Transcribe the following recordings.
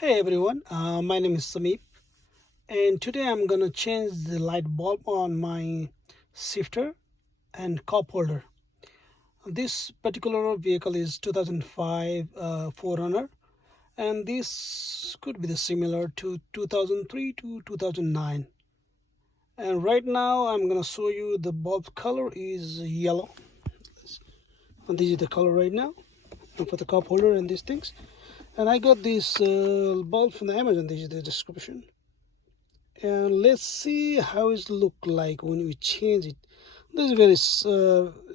Hey everyone, my name is Samip, and today I'm gonna change the light bulb on my shifter and cup holder. This particular vehicle is 2005 4Runner, and this could be the similar to 2003 to 2009. And right now I'm gonna show you the bulb color is yellow, and this is the color right now, and for the cup holder and these things. And I got this bulb from the Amazon. This is the description. And let's see how it look like when we change it. This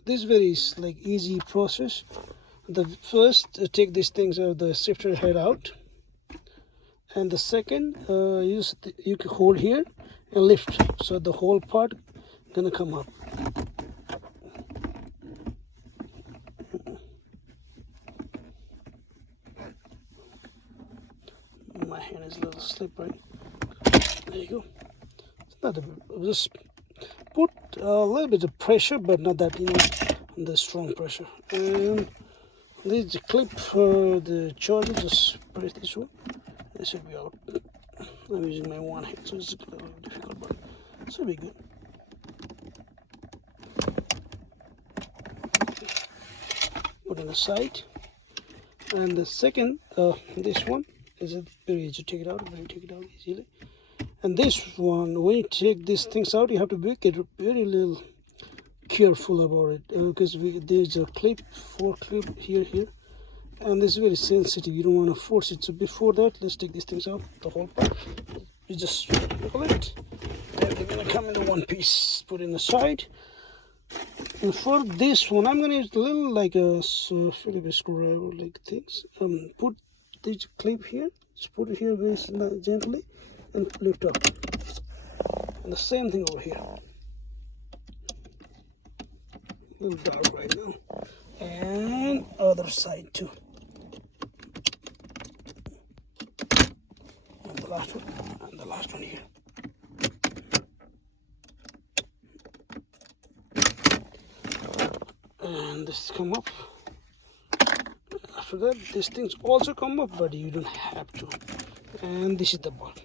is very like easy process. The first, take these things out, the shifter head out, and the second, you can hold here and lift, so the whole part gonna come up. My hand is a little slippery. There you go. It's not just put a little bit of pressure, but not that, the strong pressure. And this is the clip for the charger. Just press this one. It should be out. I'm using my one hand, so it's a little difficult, but it should be good. Put it aside. And the second, this one is very easy to take it out. Very take it out easily. And this one, when you take these things out, you have to be very little careful about it, because there's a clip, four clip here, and this is very sensitive. You don't want to force it. So before that, let's take these things out, the whole part. You just pull it, and they're gonna come into one piece. Put it in the side. And for this one, I'm gonna use a little like a Phillips screwdriver like things. Put this clip here. Just put it here very gently, and lift up. And the same thing over here. A little dark right now. And other side too. And the last one, and the last one here. And this come up. After that, these things also come up, but you don't have to. And this is the bulb,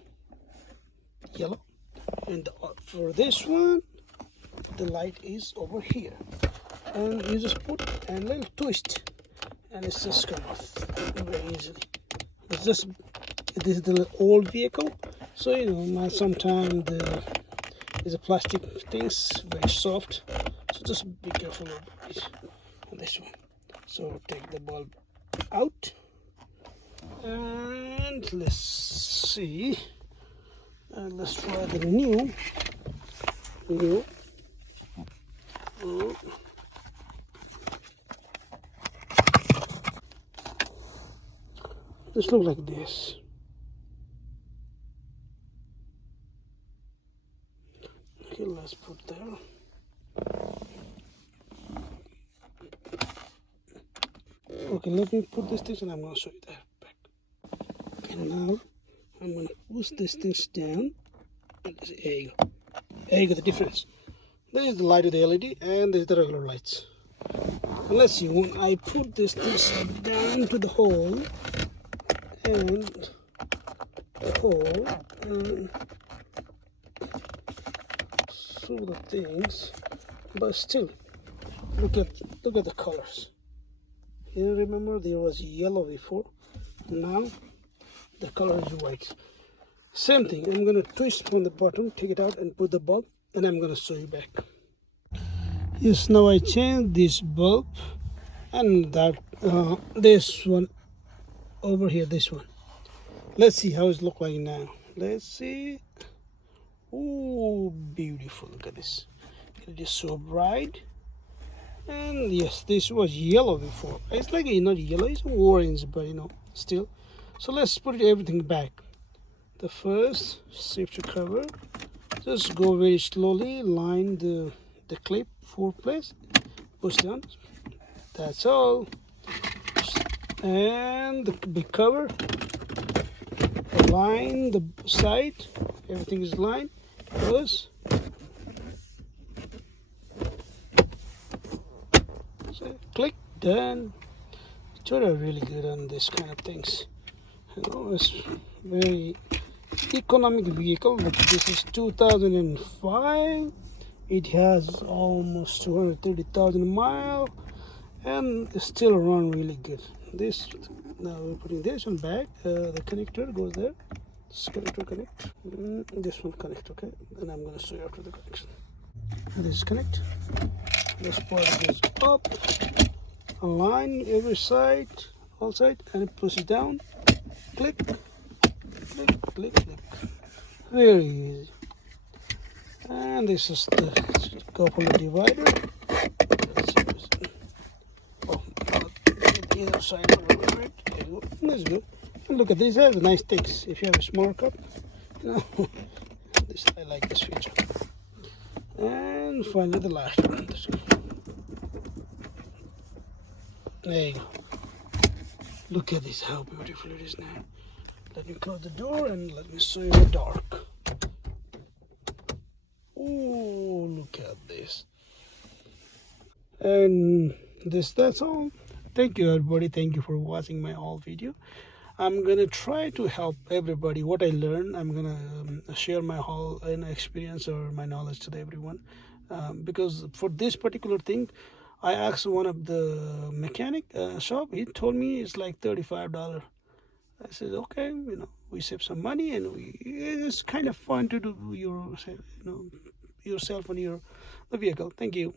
yellow. And for this one, the light is over here. And you just put a little twist, and it's just come off very easily. This is the old vehicle, so sometimes there's a plastic things very soft. So just be careful about it on this one. So take the bulb out, and let's see. And let's try the new. This looks like this. Okay, let's put there. Okay, let me put these things, and I'm going to show you that back. And now I'm going to push these things down. And there you go. There you go, the difference. This is the light of the LED, and this is the regular lights. And let's see, when I put these things down to the hole, and through the things, but still, look at the colors. You remember there was yellow before, now the color is white. Same thing, I'm going to twist from the bottom, take it out and put the bulb, and I'm going to show you back. Yes, now I changed this bulb, and that this one over here, this one. Let's see how it look like now. Let's see. Oh, beautiful. Look at this. It is so bright. And yes, this was yellow before. It's like not yellow, it's orange, but still. So let's put everything back. The first safety cover. Just go very slowly, line the clip, four place, push down. That's all. And the big cover. Line the side. Everything is lined. Close. So click, done. They're really good on this kind of things. It's very economic vehicle. But this is 2005. It has almost 230,000 miles and it still run really good. This, now we're putting this one back. The connector goes there. This connector connect. This one connect. Okay, and I'm gonna show you after the connection. This connect. This part goes up, align every side, all side, and it pushes down. Click, click, click, click. Very easy. And this is the coupler divider. Oh, the other side. Right. There you go. That's good. And look at this. Has nice things. If you have a small cup, you know, this, I like this feature. And finally, the last one. There you go. Look at this, how beautiful it is now. Let me close the door and let me show you in the dark. Oh, look at this. And that's all. Thank you, everybody. Thank you for watching my whole video. I'm gonna try to help everybody what I learned. I'm gonna share my whole experience or my knowledge to everyone, because for this particular thing I asked one of the mechanic shop. He told me it's like $35. I said, okay, we save some money, and it's kind of fun to do yourself on the vehicle. Thank you.